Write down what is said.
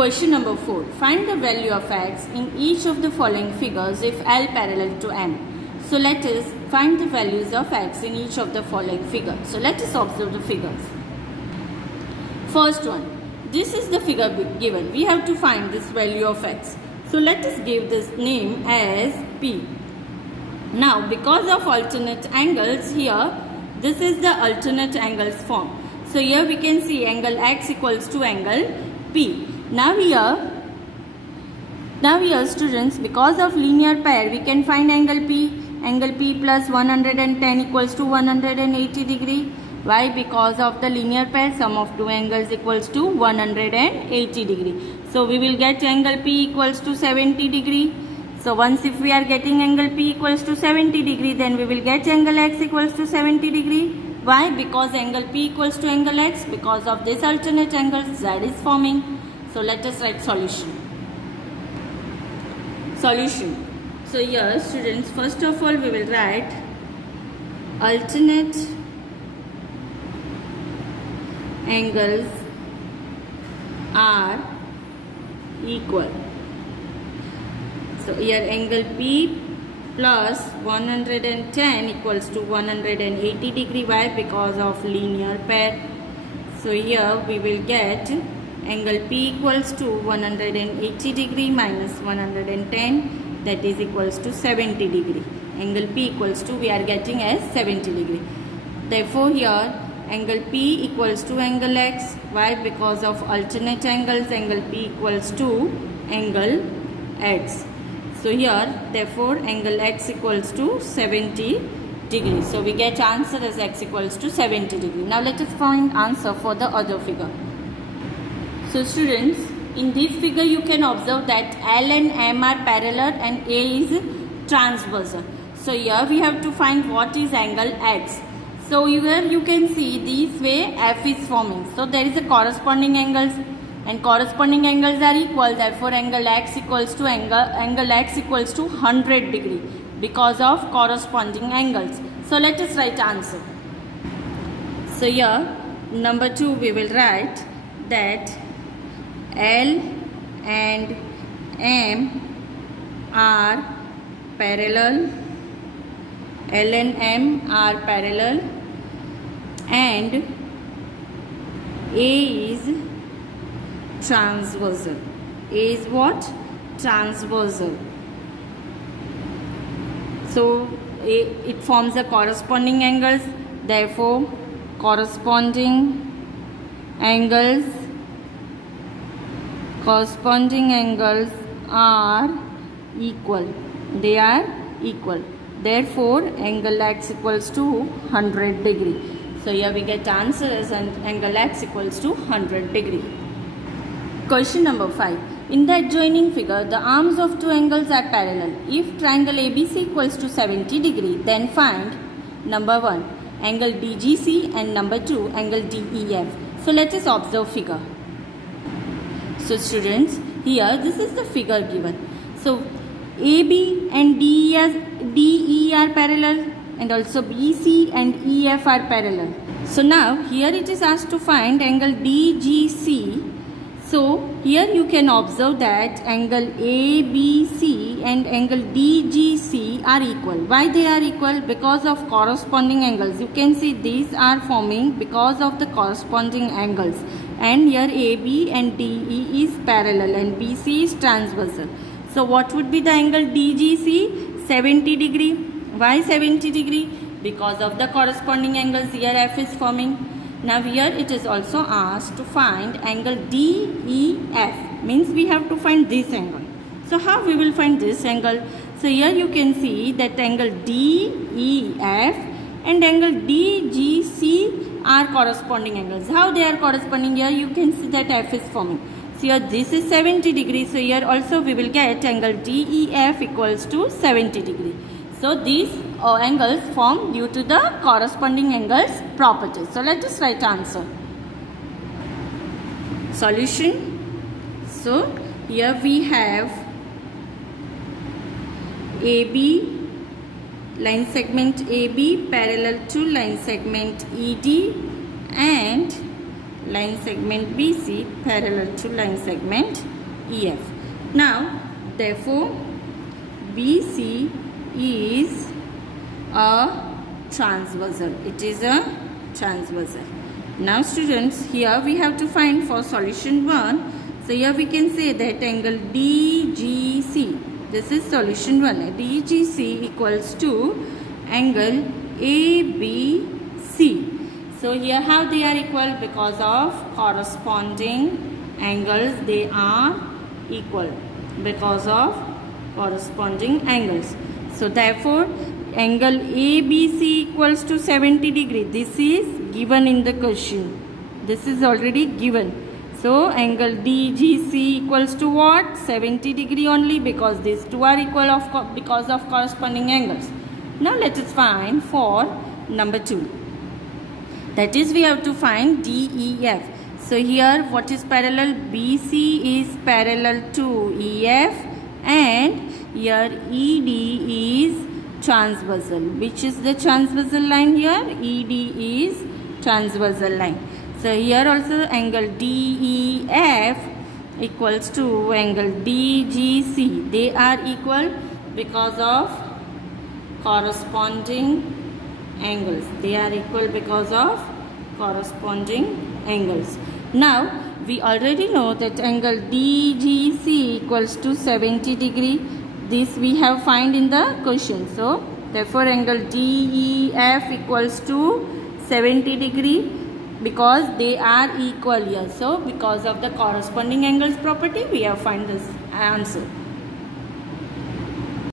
Question number 4. Find the value of x in each of the following figures if L parallel to M. So let us find the values of x in each of the following figures. So let us observe the figures. First one. This is the figure given. We have to find this value of x. So let us give this name as P. Now because of alternate angles here, this is the alternate angles form. So here we can see angle x equals to angle P. Now here students, because of linear pair we can find angle P. Angle P plus 110 equals to 180 degree. Why? Because of the linear pair sum of two angles equals to 180 degree. So we will get angle P equals to 70 degree. So once if we are getting angle P equals to 70 degree, then we will get angle x equals to 70 degree. Why? Because angle P equals to angle x. Because of this alternate angle Z is forming. So let us write solution. So here students, first of all we will write alternate angles are equal. So here angle P plus 110 equals to 180 degree. Why? Because of linear pair. So here we will get angle P equals to 180 degree minus 110, that is equals to 70 degree. Angle P equals to, we are getting as 70 degree. Therefore here angle P equals to angle x. Why? Because of alternate angles, angle P equals to angle x. So here therefore angle x equals to 70 degree. So we get answer as x equals to 70 degree. Now let us find answer for the other figure. So students, in this figure you can observe that L and M are parallel and A is transversal. So here we have to find what is angle x. So here you can see this way F is forming. So there is a corresponding angles and corresponding angles are equal. Therefore angle x equals to angle x equals to 100 degree because of corresponding angles. So let us write answer. So here number 2 we will write that L and M are parallel. L and M are parallel and A is transversal. A is what? Transversal. So it forms the corresponding angles. Therefore corresponding angles are equal. They are equal. Therefore angle x equals to 100 degree. So here we get answer as angle x equals to 100 degree. Question number 5. In the adjoining figure, the arms of two angles are parallel. If triangle ABC equals to 70 degree, then find number 1 angle DGC and number 2 angle DEF. So let us observe figure. So students, here this is the figure given. So AB and DE are parallel and also BC and EF are parallel. So now here it is asked to find angle DGC. So here you can observe that angle ABC and angle DGC are equal. Why they are equal? Because of corresponding angles. You can see these are forming because of the corresponding angles. And here AB and DE is parallel and BC is transversal. So what would be the angle DGC? 70 degree. Why 70 degree? Because of the corresponding angles. Here F is forming. Now here it is also asked to find angle DEF. Means we have to find this angle. So how we will find this angle? So here you can see that angle DEF and angle DGC are corresponding angles. How they are corresponding? Here you can see that F is forming. So here this is 70 degrees. So here also we will get angle DEF equals to 70 degree. So these angles form due to the corresponding angles properties. So let us write answer. Solution. So here we have AB, line segment AB parallel to line segment ED, and line segment BC parallel to line segment EF. Now, therefore, BC is a transversal. It is a transversal. Now students, here we have to find for solution 1. So here we can say that angle DGC, this is solution 1, DGC equals to angle ABC. So here how they are equal? Because of corresponding angles, they are equal. Because of corresponding angles. So therefore, angle ABC equals to 70 degree. This is given in the question. This is already given. So angle DGC equals to what? 70 degree only, because these two are equal because of corresponding angles. Now let us find for number 2. That is, we have to find DEF. So here what is parallel? BC is parallel to EF, and here ED is transversal. Which is the transversal line here? ED is transversal line. So here also angle DEF equals to angle DGC. They are equal because of corresponding angles. They are equal because of corresponding angles. Now we already know that angle DGC equals to 70 degree. This we have find in the question. So therefore angle DEF equals to 70 degree, because they are equal here. So because of the corresponding angles property, we have find this answer.